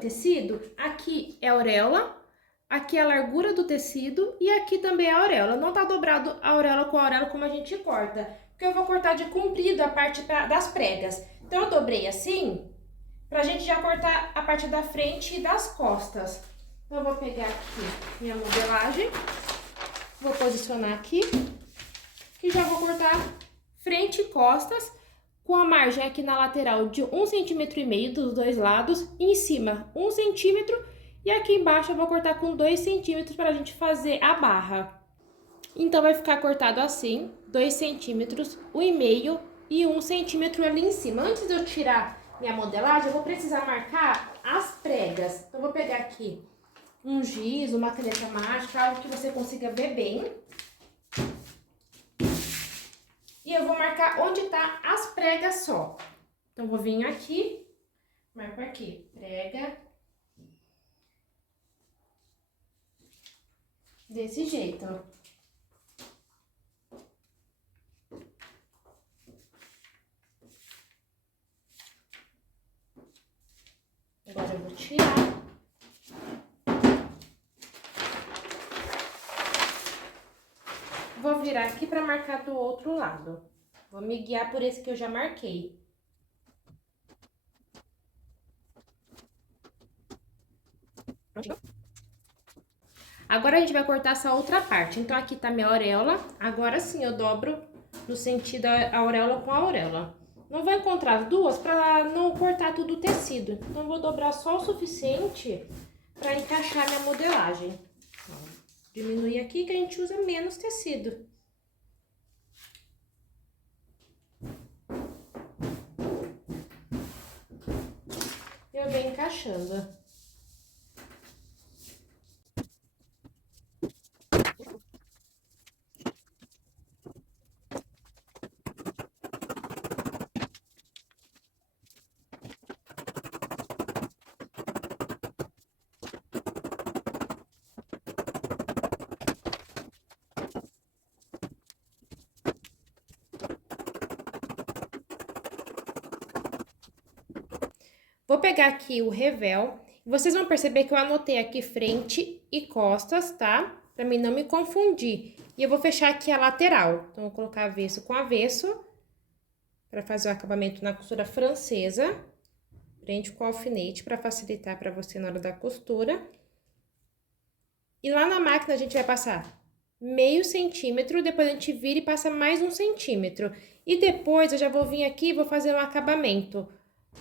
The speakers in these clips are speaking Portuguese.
tecido, aqui é a auréola, aqui é a largura do tecido e aqui também é a auréola. Não tá dobrado a auréola com a auréola como a gente corta, porque eu vou cortar de comprido a parte das pregas. Então, eu dobrei assim, pra gente já cortar a parte da frente e das costas. Então, eu vou pegar aqui minha modelagem, vou posicionar aqui e já vou cortar frente e costas, com a margem aqui na lateral de 1,5 cm dos dois lados, e em cima 1 cm, e aqui embaixo eu vou cortar com 2 cm para a gente fazer a barra. Então, vai ficar cortado assim, 2 centímetros, 1,5 e 1 centímetro ali em cima. Antes de eu tirar minha modelagem, eu vou precisar marcar as pregas. Então, eu vou pegar aqui um giz, uma caneta mágica, algo que você consiga ver bem. E eu vou marcar onde tá as pregas só. Então, vou vir aqui, marco aqui, prega. Desse jeito, ó. Agora eu vou tirar. Vou virar aqui para marcar do outro lado. Vou me guiar por esse que eu já marquei. Agora a gente vai cortar essa outra parte. Então, aqui tá minha auréola. Agora sim, eu dobro no sentido a auréola com a auréola. Não vou encontrar as duas para não cortar tudo o tecido. Então, eu vou dobrar só o suficiente para encaixar minha modelagem. Diminuir aqui que a gente usa menos tecido. Eu venho encaixando. Vou pegar aqui o revel. Vocês vão perceber que eu anotei aqui frente e costas, tá? Pra mim não me confundir. E eu vou fechar aqui a lateral. Então, vou colocar avesso com avesso, pra fazer o acabamento na costura francesa. Prende com alfinete pra facilitar pra você na hora da costura. E lá na máquina a gente vai passar meio centímetro, depois a gente vira e passa mais 1 centímetro. E depois eu já vou vir aqui e vou fazer um acabamento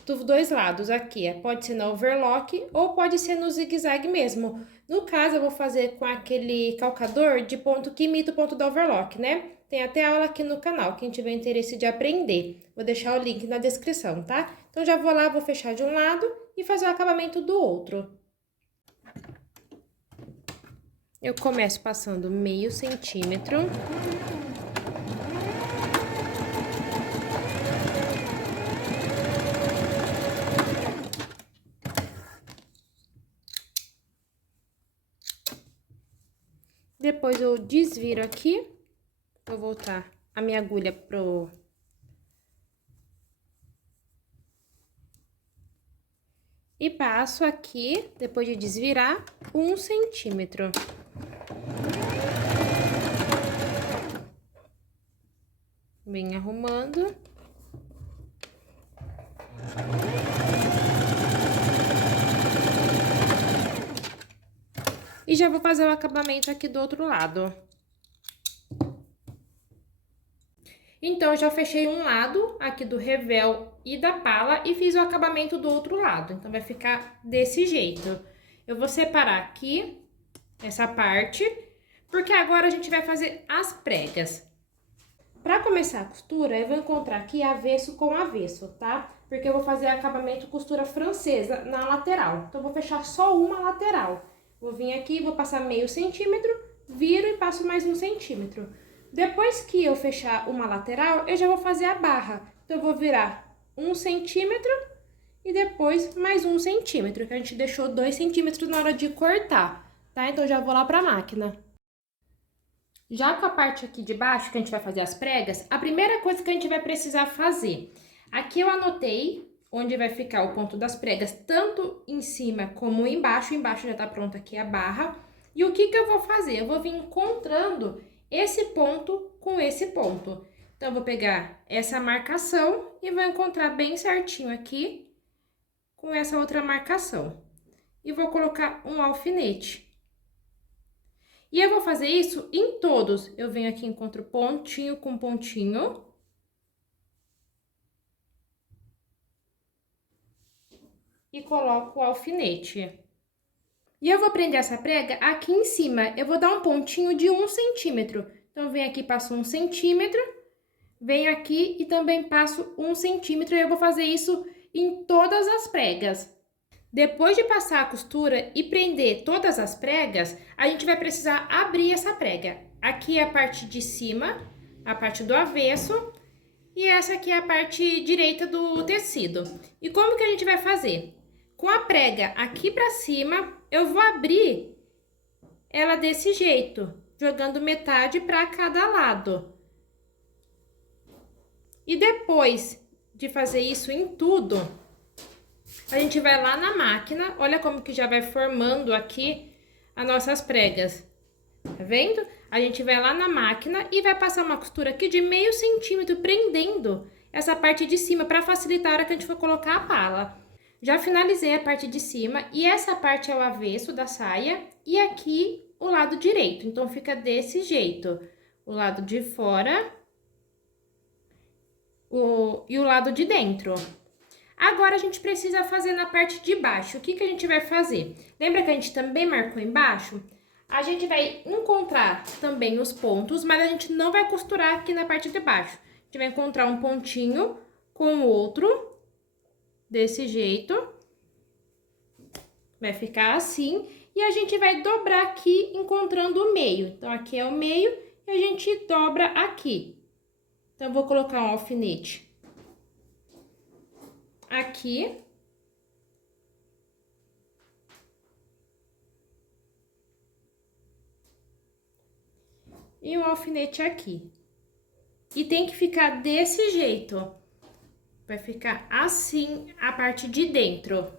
dos dois lados aqui, pode ser no overlock ou pode ser no zigue-zague mesmo. No caso, eu vou fazer com aquele calcador de ponto que imita o ponto do overlock, né? Tem até aula aqui no canal, quem tiver interesse de aprender. Vou deixar o link na descrição, tá? Então, já vou lá, vou fechar de um lado e fazer o acabamento do outro. Eu começo passando meio centímetro. Depois, eu desviro aqui, vou voltar a minha agulha pro... E passo aqui, depois de desvirar, 1 centímetro. Vem arrumando. E já vou fazer o acabamento aqui do outro lado. Então, eu já fechei um lado aqui do revel e da pala e fiz o acabamento do outro lado. Então, vai ficar desse jeito. Eu vou separar aqui essa parte, porque agora a gente vai fazer as pregas. Para começar a costura, eu vou encontrar aqui avesso com avesso, tá? Porque eu vou fazer acabamento costura francesa na lateral. Então, eu vou fechar só uma lateral. Vou vir aqui, vou passar meio centímetro, viro e passo mais 1 centímetro. Depois que eu fechar uma lateral, eu já vou fazer a barra. Então, eu vou virar 1 centímetro e depois mais 1 centímetro, que a gente deixou 2 centímetros na hora de cortar, tá? Então, já vou lá pra máquina. Já com a parte aqui de baixo, que a gente vai fazer as pregas, a primeira coisa que a gente vai precisar fazer... Aqui eu anotei onde vai ficar o ponto das pregas, tanto em cima como embaixo. Embaixo já tá pronta aqui a barra. E o que eu vou fazer? Eu vou vir encontrando esse ponto com esse ponto. Então, eu vou pegar essa marcação e vou encontrar bem certinho aqui com essa outra marcação. E vou colocar um alfinete. E eu vou fazer isso em todos. Eu venho aqui, encontro pontinho com pontinho. E coloco o alfinete. E eu vou prender essa prega aqui em cima. Eu vou dar um pontinho de 1 centímetro. Então, eu venho aqui, passo 1 centímetro. Venho aqui e também passo 1 centímetro. E eu vou fazer isso em todas as pregas. Depois de passar a costura e prender todas as pregas, a gente vai precisar abrir essa prega. Aqui é a parte de cima, a parte do avesso, e essa aqui é a parte direita do tecido. E como que a gente vai fazer? Com a prega aqui pra cima, eu vou abrir ela desse jeito, jogando metade pra cada lado. E depois de fazer isso em tudo, a gente vai lá na máquina, olha como que já vai formando aqui as nossas pregas, tá vendo? A gente vai lá na máquina e vai passar uma costura aqui de meio centímetro, prendendo essa parte de cima para facilitar a hora que a gente for colocar a pala. Já finalizei a parte de cima e essa parte é o avesso da saia e aqui o lado direito. Então, fica desse jeito, o lado de fora e o lado de dentro. Agora, a gente precisa fazer na parte de baixo. O que que a gente vai fazer? Lembra que a gente também marcou embaixo? A gente vai encontrar também os pontos, mas a gente não vai costurar aqui na parte de baixo. A gente vai encontrar um pontinho com o outro, desse jeito. Vai ficar assim. E a gente vai dobrar aqui, encontrando o meio. Então, aqui é o meio e a gente dobra aqui. Então, eu vou colocar um alfinete aqui. E um alfinete aqui. E tem que ficar desse jeito. Vai ficar assim a parte de dentro.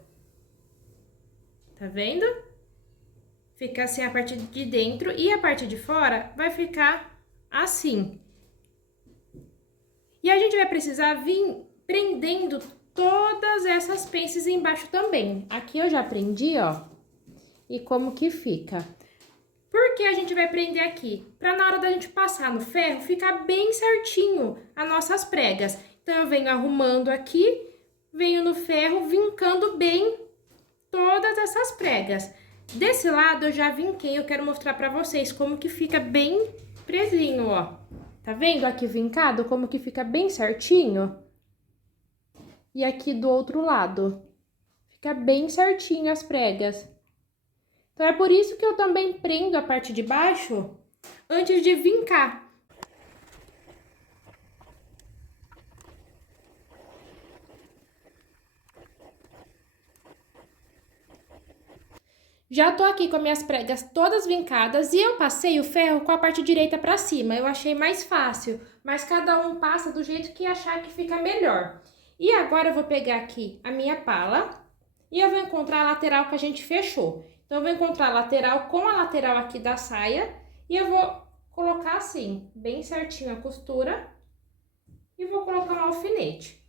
Tá vendo? Fica assim a parte de dentro e a parte de fora vai ficar assim. E a gente vai precisar vir prendendo todas essas pences embaixo também. Aqui eu já prendi, ó. E como que fica? Por que a gente vai prender aqui? Para na hora da gente passar no ferro, ficar bem certinho as nossas pregas. Então, eu venho arrumando aqui, venho no ferro, vincando bem todas essas pregas. Desse lado, eu já vinquei, eu quero mostrar para vocês como que fica bem presinho, ó. Tá vendo aqui vincado, como que fica bem certinho? E aqui do outro lado, fica bem certinho as pregas. Então, é por isso que eu também prendo a parte de baixo antes de vincar. Já tô aqui com as minhas pregas todas vincadas e eu passei o ferro com a parte direita pra cima. Eu achei mais fácil, mas cada um passa do jeito que achar que fica melhor. E agora eu vou pegar aqui a minha pala e eu vou encontrar a lateral que a gente fechou. Então, eu vou encontrar a lateral com a lateral aqui da saia e eu vou colocar assim, bem certinho a costura e vou colocar um alfinete.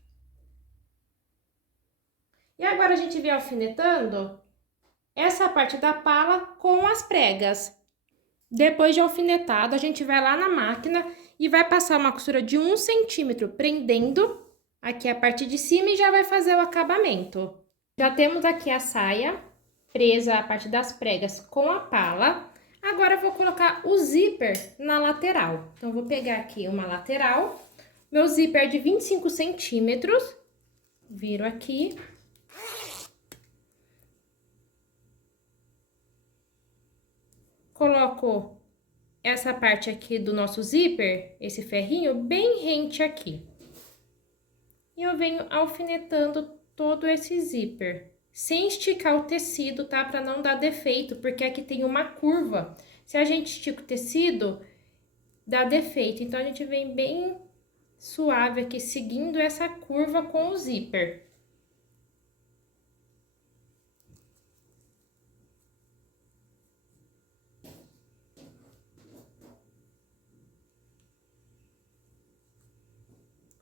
E agora a gente vem alfinetando essa parte da pala com as pregas. Depois de alfinetado, a gente vai lá na máquina e vai passar uma costura de 1 centímetro, prendendo aqui a parte de cima e já vai fazer o acabamento. Já temos aqui a saia presa a parte das pregas com a pala. Agora, eu vou colocar o zíper na lateral. Então, eu vou pegar aqui uma lateral. Meu zíper é de 25 centímetros. Viro aqui. Coloco essa parte aqui do nosso zíper, esse ferrinho, bem rente aqui. E eu venho alfinetando todo esse zíper. Sem esticar o tecido, tá? Pra não dar defeito, porque aqui tem uma curva. Se a gente estica o tecido, dá defeito. Então, a gente vem bem suave aqui, seguindo essa curva com o zíper.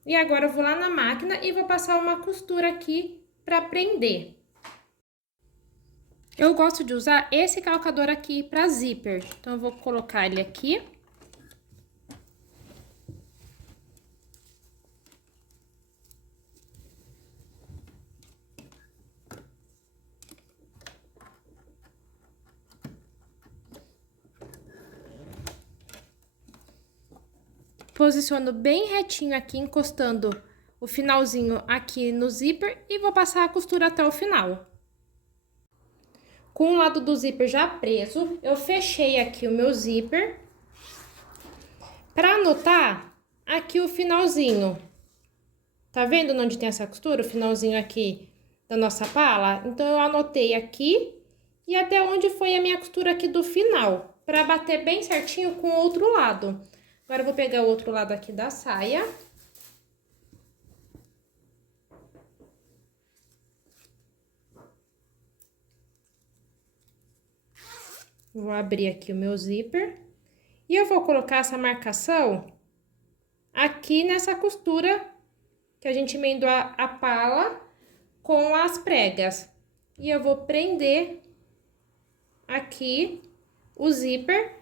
E agora eu vou lá na máquina e vou passar uma costura aqui para prender. Eu gosto de usar esse calcador aqui para zíper, então eu vou colocar ele aqui. Posiciono bem retinho aqui, encostando o finalzinho aqui no zíper e vou passar a costura até o final. Com o lado do zíper já preso, eu fechei aqui o meu zíper. Para anotar, aqui o finalzinho. Tá vendo onde tem essa costura? O finalzinho aqui da nossa pala? Então, eu anotei aqui e até onde foi a minha costura aqui do final, para bater bem certinho com o outro lado. Agora, eu vou pegar o outro lado aqui da saia. Vou abrir aqui o meu zíper. E eu vou colocar essa marcação aqui nessa costura que a gente emendou a pala com as pregas. E eu vou prender aqui o zíper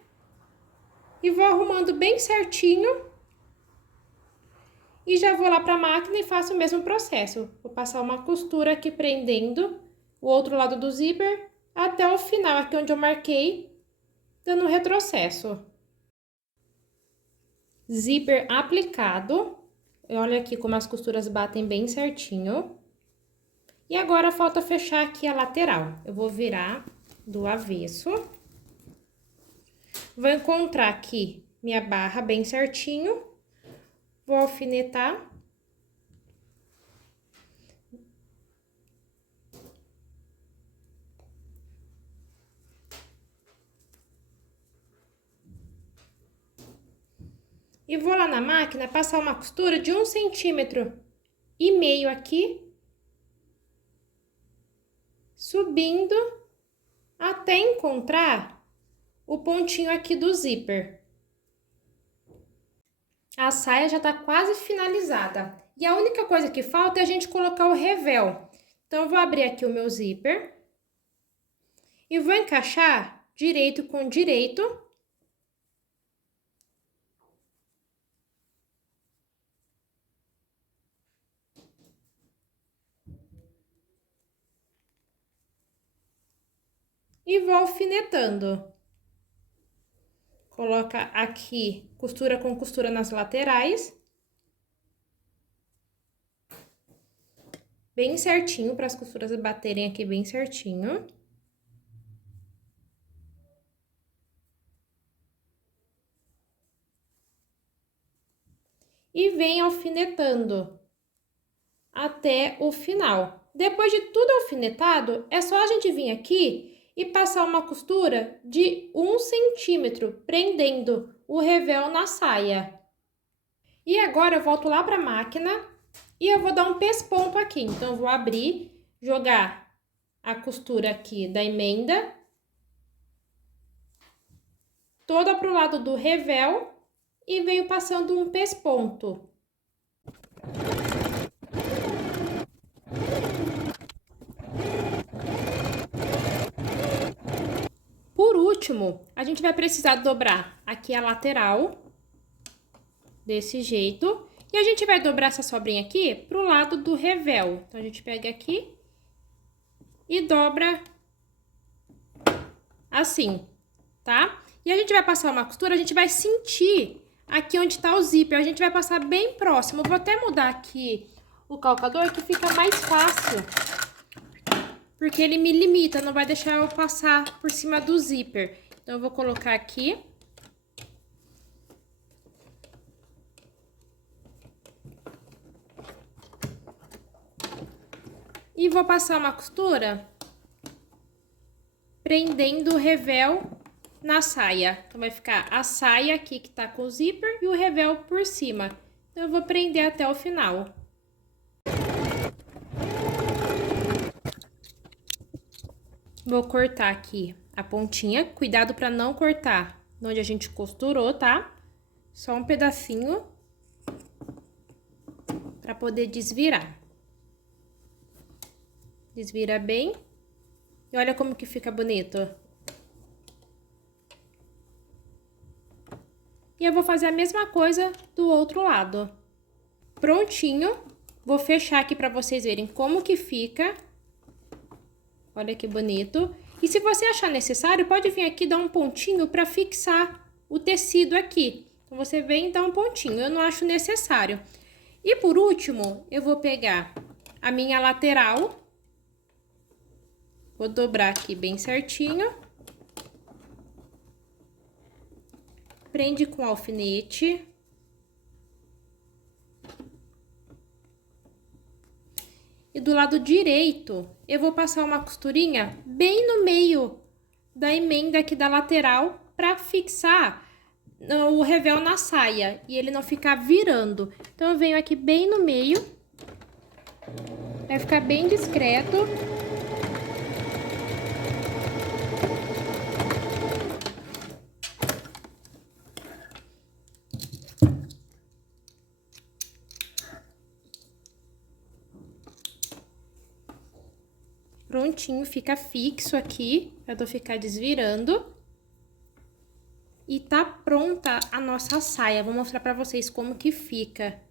e vou arrumando bem certinho. E já vou lá para a máquina e faço o mesmo processo. Vou passar uma costura aqui prendendo o outro lado do zíper até o final, aqui onde eu marquei, dando um retrocesso. Zíper aplicado. Olha aqui como as costuras batem bem certinho. E agora falta fechar aqui a lateral. Eu vou virar do avesso. Vou encontrar aqui minha barra bem certinho. Vou alfinetar. E vou lá na máquina passar uma costura de 1,5 cm aqui, subindo até encontrar o pontinho aqui do zíper. A saia já tá quase finalizada. E a única coisa que falta é a gente colocar o revel. Então, eu vou abrir aqui o meu zíper e vou encaixar direito com direito. E vou alfinetando. Coloca aqui costura com costura nas laterais. Bem certinho, para as costuras baterem aqui bem certinho. E vem alfinetando até o final. Depois de tudo alfinetado, é só a gente vir aqui e passar uma costura de 1 cm, prendendo o revel na saia. E agora eu volto lá para a máquina e eu vou dar um pesponto aqui. Então, eu vou abrir, jogar a costura aqui da emenda toda pro lado do revel e venho passando um pesponto. Por último, a gente vai precisar dobrar aqui a lateral, desse jeito. E a gente vai dobrar essa sobrinha aqui pro lado do revel. Então, a gente pega aqui e dobra assim, tá? E a gente vai passar uma costura, a gente vai sentir aqui onde tá o zíper. A gente vai passar bem próximo. Eu vou até mudar aqui o calcador, que fica mais fácil. Porque ele me limita, não vai deixar eu passar por cima do zíper. Então, eu vou colocar aqui. E vou passar uma costura prendendo o revel na saia. Então, vai ficar a saia aqui que tá com o zíper e o revel por cima. Então, eu vou prender até o final. Vou cortar aqui a pontinha. Cuidado para não cortar onde a gente costurou, tá? Só um pedacinho. para poder desvirar. Desvira bem. E olha como que fica bonito. E eu vou fazer a mesma coisa do outro lado. Prontinho. Vou fechar aqui para vocês verem como que fica. Olha que bonito. E se você achar necessário, pode vir aqui dar um pontinho para fixar o tecido aqui. Então, você vem e dá um pontinho. Eu não acho necessário. E por último, eu vou pegar a minha lateral. Vou dobrar aqui bem certinho. Prende com alfinete. E do lado direito, eu vou passar uma costurinha bem no meio da emenda aqui da lateral para fixar o revel na saia e ele não ficar virando. Então, eu venho aqui bem no meio, vai ficar bem discreto. Prontinho, fica fixo aqui, pra eu ficar desvirando. E tá pronta a nossa saia. Vou mostrar pra vocês como que fica.